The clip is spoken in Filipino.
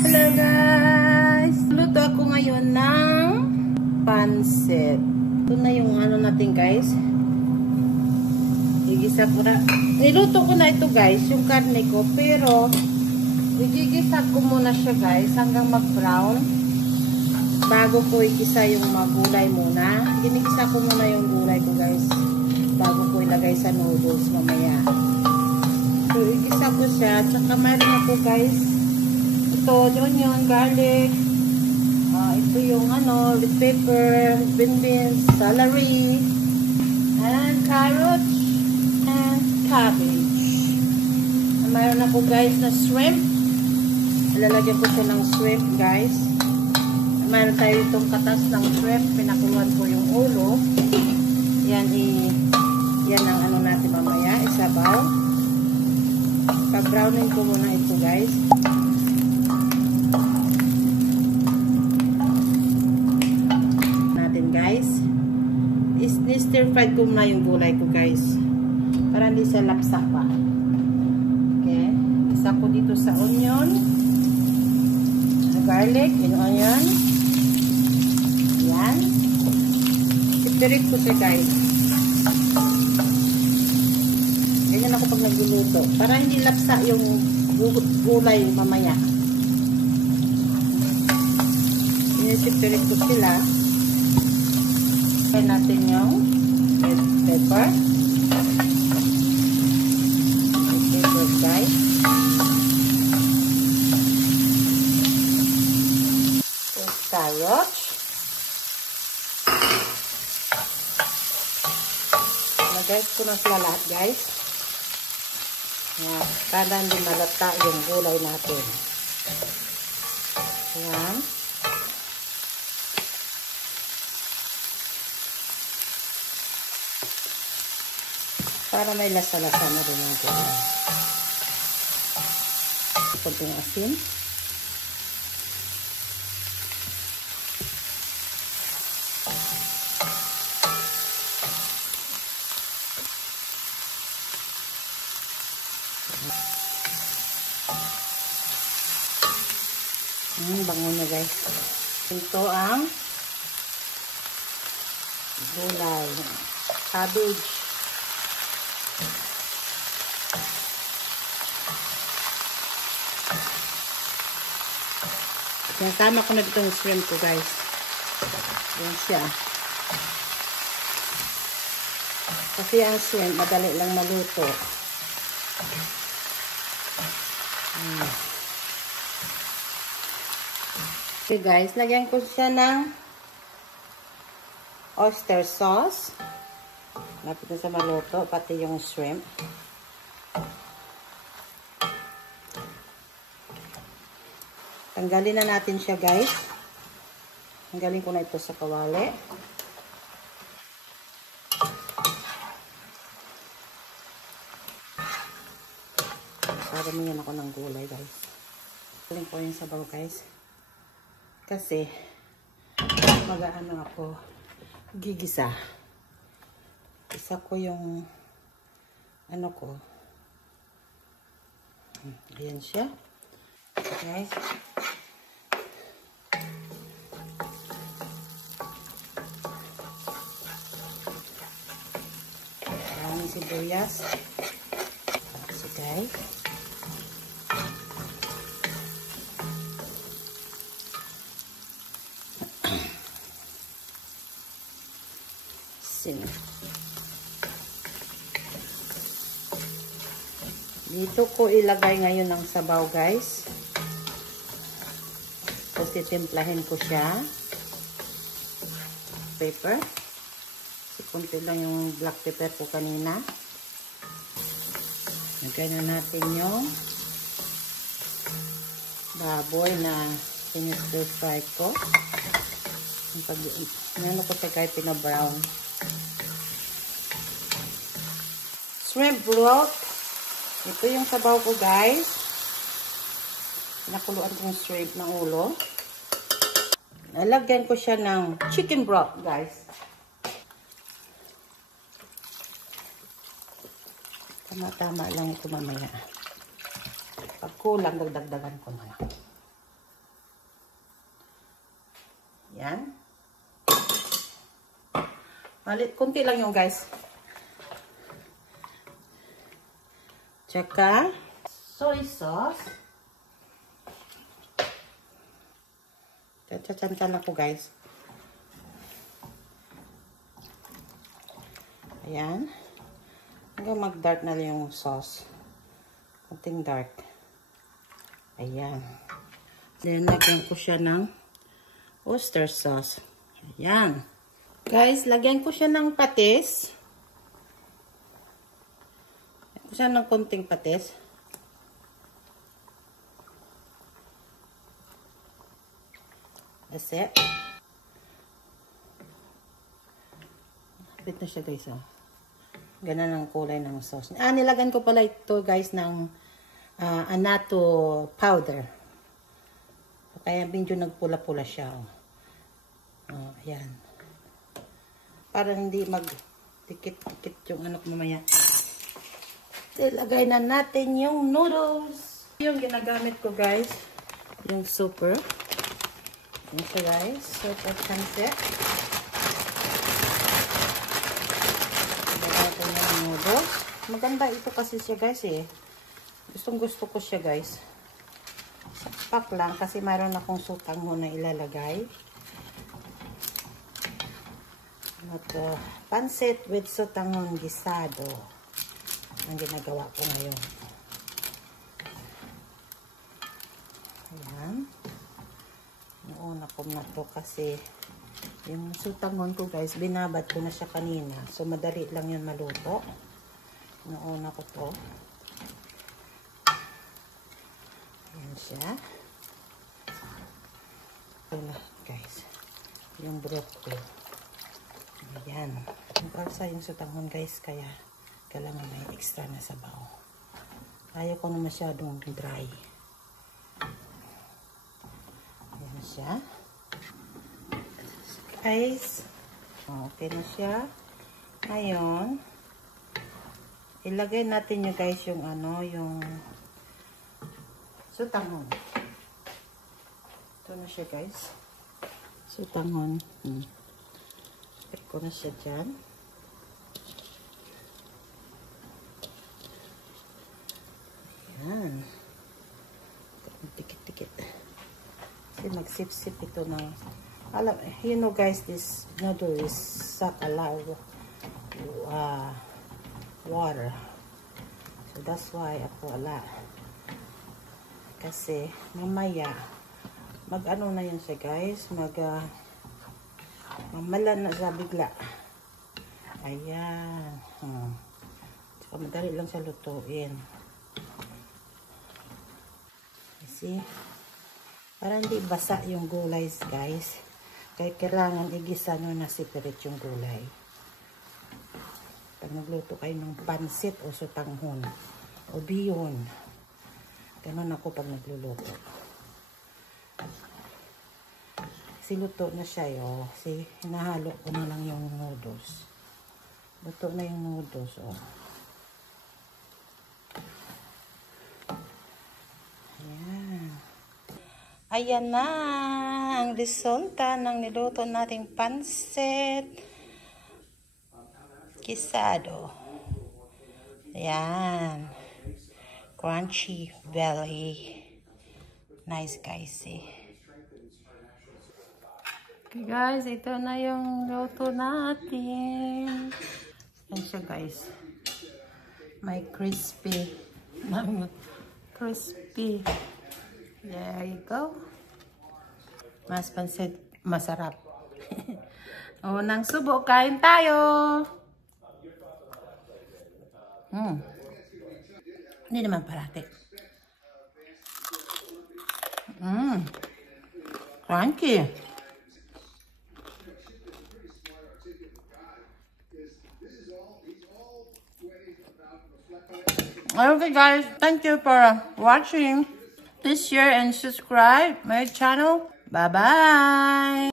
Hello guys! Luto ako ngayon ng pansit. Ito na yung ano natin guys. Igisa ko na. Niluto ko na ito guys, yung karne ko. Pero, igigisa ko muna siya guys hanggang mag-brown. Bago ko igisa yung magulay muna. Ginigisa ko muna yung gulay ko guys. Bago ko ilagay sa noodles mamaya. So, igisa ko siya. Tsaka mayroon ako guys. Ito, onion, garlic. Ito yung ano, red pepper, green beans, celery, and carrots, and cabbage. Mayroon ako guys na shrimp. Ilalagyan ko siya ng shrimp guys. Mayroon tayo itong katas ng shrimp. Pinakuluan ko yung ulo. Yan ang ano natin mamaya. Isabaw. Pag-browning ko muna ito guys. Guys, stir fried ko muna yung gulay ko guys para hindi siya lapsa pa. Okay, isa ko dito sa onion, garlic, yung onion, yan, sipirit ko siya guys. Ganyan ako pag nagluluto para hindi lapsa yung gulay mamaya. Sipirit ko sila. Ayan natin yung red pepper. Red pepper guys. Yung carrots. Nag-guys ko na sila lahat guys. Ayan. Para hindi malata yung gulay natin. Ayan. Para may lasa-lasa na rin yung gulay. Kunting asin. Bango na guys. Ito ang gulay. Cabbage. Yan, tama ko na dito yung shrimp ko guys. Yan siya. Kasi ang shrimp madali lang maluto. Okay guys, lagyan ko siya ng oyster sauce. Lapit na sa maluto, pati yung shrimp. Tanggalin na natin siya guys. Tanggalin ko na ito sa kawali. Paramihan ako ng gulay guys. Tanggalin ko yung sabaw guys. Kasi mag-aano ako gigisa. Isa ko yung ano ko. Ayan siya. Guys. Maraming sibuyas. So guys. Dito ko ilagay ngayon ng sabaw guys. Tapos titimplahin ko siya. Pepper. Kunti lang yung black pepper ko kanina. Lagay na natin yung baboy na sinistir fry ko. Ano ko siya kahit pina-brown. Shrimp broth. Ito yung sabaw ko guys. Nakuluan kong shrimp ng ulo. Nalagyan ko siya ng chicken broth guys. Tama-tama lang ito mamaya. Pag kulang, dagdagan ko na lang. Yan. Malit, kunti lang yung guys. Tsaka, soy sauce. Tsatsantan ako guys. Ayan. Hanggang mag-dark na yung sauce. Kunting dark. Ayan. Then, lagyan ko siya ng oyster sauce. Ayan. Guys, lagyan ko siya ng patis. Lagyan ko siya ng kunting patis. That's it. Kapit na siya guys. Oh. Ganun ang kulay ng sauce. Nilagan ko pala ito guys ng annatto powder. Kaya medyo nagpula-pula siya. Oh, ayan. Para hindi mag-tikit-tikit yung anak mamaya. Ilagay na natin yung noodles. Yung ginagamit ko guys. Yung super. Yan siya guys. Super sunset. Ilagay ko yung noodles. Maganda ito kasi siya guys eh. Gustong gusto ko siya guys. Sakpak lang kasi mayroon akong sutanghon na ilalagay. At pancit with sutanghon gisado. Ang ginagawa ko ngayon. Ayan. Una ko na to kasi yung sutanghon ko guys, binabad ko na siya kanina. So, madali lang yun maluto. Una ko to. Ayan siya. Ito guys. Yung broccoli. Ayan. Pagsa yung sutanghon guys, kaya kailangan may extra na sabaw. Ayaw ko na masyadong dry. Ayan siya. Guys. Okay na siya. Ngayon, ilagay natin yung guys yung yung sutanghon. Ito na siya guys. Sutanghon. Pag ko na siya dyan. Ayan. Tikit-tikit. Kasi magsip-sip ito ng you know guys, this noodle is suck a lot of water. So that's why ako wala. Kasi mamaya mag-ano na yun siya guys, mamala na siya bigla. Ayan. So madali lang siya lutuin. See? Para hindi basa yung gulay guys. Kaya kailangan igisa nyo na separate yung gulay. Pag nagluto kayo ng pansit o sutanghon o bihon. Ganun ako pag nagluluto. Kasi luto na siya yo. Kasi hinahalo ko na lang yung noodles. Luto na yung noodles. Oh. Ayan. Ayan na ang resulta ng niluto nating pansit gisado. Ayan. Crunchy belly. Nice guys eh. Okay guys, ito na yung luto natin. Ayan siya guys. May crispy. Crispy. There you go. Mas pansit, masarap. Unang subo, kain tayo. Hindi naman parati. Crunchy. Okay guys, thank you for watching. Please share and subscribe my channel. Bye bye.